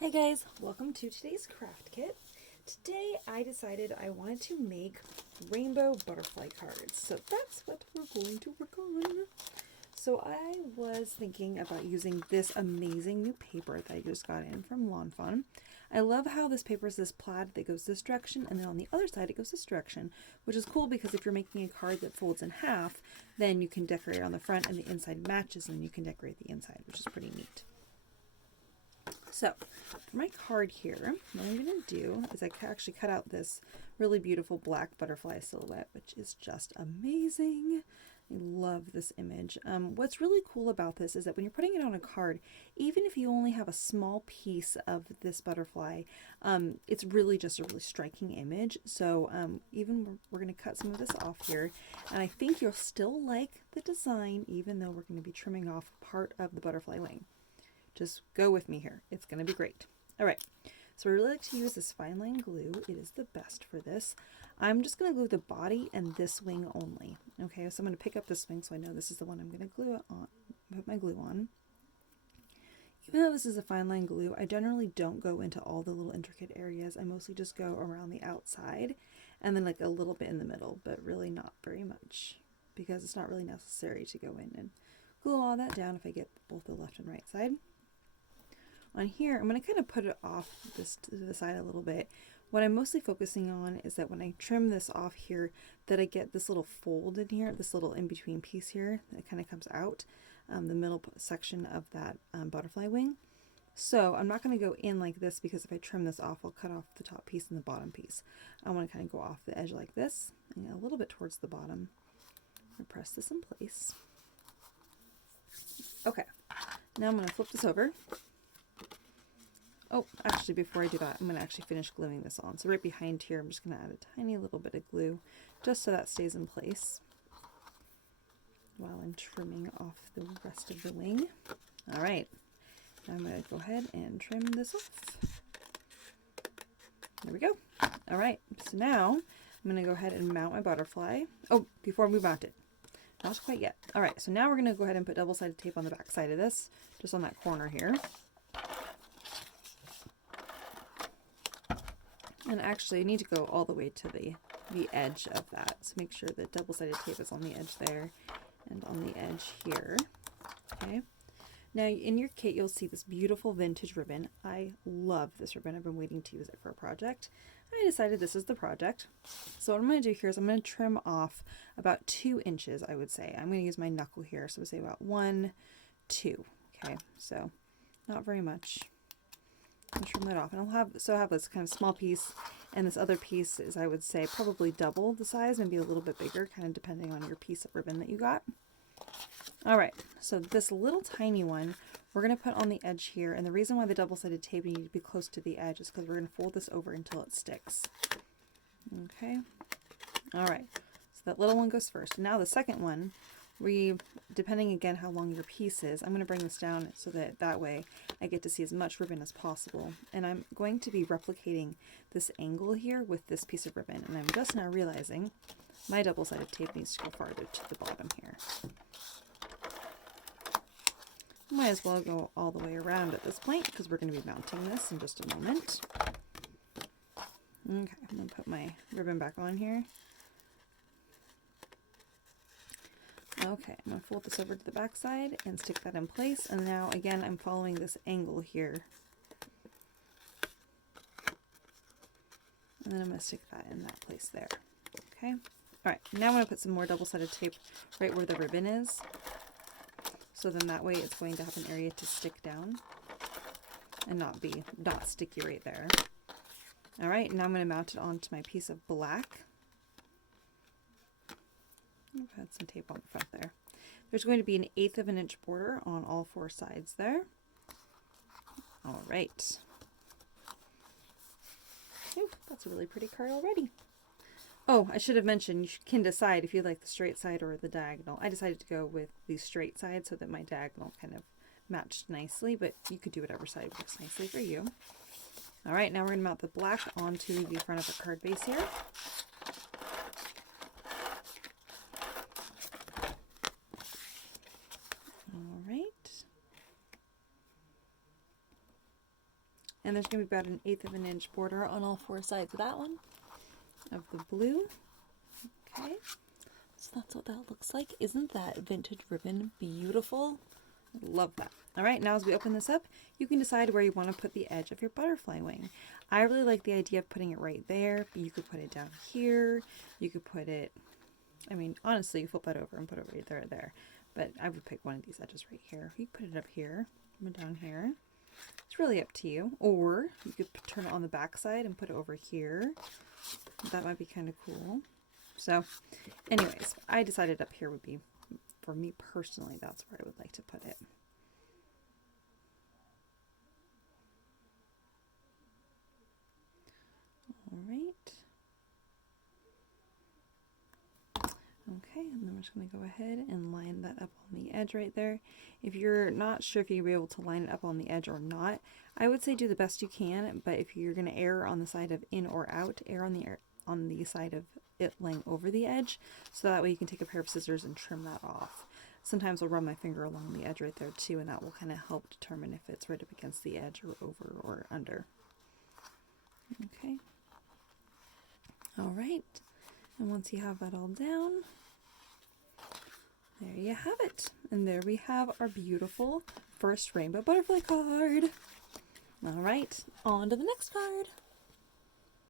Hi guys, welcome to today's craft kit. Today I decided I wanted to make rainbow butterfly cards, so that's what we're going to work on. So I was thinking about using this amazing new paper that I just got in from Lawn Fawn. I love how this paper is this plaid that goes this direction, and then on the other side it goes this direction, which is cool because if you're making a card that folds in half, then you can decorate on the front and the inside matches, and you can decorate the inside, which is pretty neat. So for my card here, what I'm going to do is I actually cut out this really beautiful black butterfly silhouette, which is just amazing. I love this image. What's really cool about this is that when you're putting it on a card, even if you only have a small piece of this butterfly, it's really just a really striking image. So even we're going to cut some of this off here, and I think you'll still like the design, even though we're going to be trimming off part of the butterfly wing. Just go with me here. It's going to be great. All right. So I really like to use this fine line glue. It is the best for this. I'm just going to glue the body and this wing only. Okay, so I'm going to pick up this wing so I know this is the one I'm going to glue it on. Put my glue on. Even though this is a fine line glue, I generally don't go into all the little intricate areas. I mostly just go around the outside and then like a little bit in the middle, but really not very much because it's not really necessary to go in and glue all that down if I get both the left and right side. On here, I'm going to kind of put it off this to the side a little bit. What I'm mostly focusing on is that when I trim this off here, that I get this little fold in here, this little in-between piece here that kind of comes out, the middle section of that butterfly wing. So I'm not going to go in like this because if I trim this off, I'll cut off the top piece and the bottom piece. I want to kind of go off the edge like this and a little bit towards the bottom. And press this in place. Okay, now I'm going to flip this over. Oh, actually, before I do that, I'm going to actually finish gluing this on. So right behind here, I'm just going to add a tiny little bit of glue just so that stays in place while I'm trimming off the rest of the wing. All right, now I'm going to go ahead and trim this off. There we go. All right, so now I'm going to go ahead and mount my butterfly. Oh, before we mount it. Not quite yet. All right, so now we're going to go ahead and put double-sided tape on the back side of this, just on that corner here. And actually, I need to go all the way to the edge of that. So make sure that double-sided tape is on the edge there and on the edge here. Okay. Now, in your kit, you'll see this beautiful vintage ribbon. I love this ribbon. I've been waiting to use it for a project. I decided this is the project. So what I'm going to do here is I'm going to trim off about 2 inches, I would say. I'm going to use my knuckle here. So we'll say about 1, 2. Okay, so not very much. And trim that off, and I'll have this kind of small piece, and this other piece is, I would say, probably double the size, maybe a little bit bigger, kind of depending on your piece of ribbon that you got. All right, so this little tiny one we're going to put on the edge here, and the reason why the double-sided tape needs to be close to the edge is because we're going to fold this over until it sticks. Okay, all right, so that little one goes first. Now the second one, depending again how long your piece is, I'm going to bring this down so that way I get to see as much ribbon as possible. And I'm going to be replicating this angle here with this piece of ribbon. And I'm just now realizing my double-sided tape needs to go farther to the bottom here. Might as well go all the way around at this point because we're going to be mounting this in just a moment. Okay, I'm going to put my ribbon back on here. Okay, I'm going to fold this over to the back side and stick that in place. And now, again, I'm following this angle here. And then I'm going to stick that in that place there. Okay. All right, now I'm going to put some more double-sided tape right where the ribbon is. So then that way it's going to have an area to stick down and not sticky right there. All right, now I'm going to mount it onto my piece of black. I've had some tape on the front there. There's going to be 1/8 of an inch border on all 4 sides there. All right. Ooh, that's a really pretty card already. Oh, I should have mentioned you can decide if you like the straight side or the diagonal. I decided to go with the straight side so that my diagonal kind of matched nicely, but you could do whatever side works nicely for you. All right, now we're going to mount the black onto the front of the card base here. And there's going to be about an 1/8 of an inch border on all 4 sides of that one, of the blue. Okay, so that's what that looks like. Isn't that vintage ribbon beautiful? Love that. All right, now as we open this up, you can decide where you want to put the edge of your butterfly wing. I really like the idea of putting it right there, but you could put it down here. You could put it, I mean, honestly, you flip that over and put it right there, there. But I would pick one of these edges right here. You could put it up here, or down here. It's really up to you. Or you could turn it on the back side and put it over here. That might be kind of cool. So anyways, I decided up here would be, for me personally, that's where I would like to put it. All right. Okay, and then we're just going to go ahead and line that up on the edge right there. If you're not sure if you'll be able to line it up on the edge or not, I would say do the best you can, but if you're going to err on the side of in or out, err on the side of it laying over the edge, so that way you can take a pair of scissors and trim that off. Sometimes I'll run my finger along the edge right there too, and that will kind of help determine if it's right up against the edge or over or under. Okay. All right. And once you have that all down, there you have it. And there we have our beautiful first rainbow butterfly card. All right, on to the next card.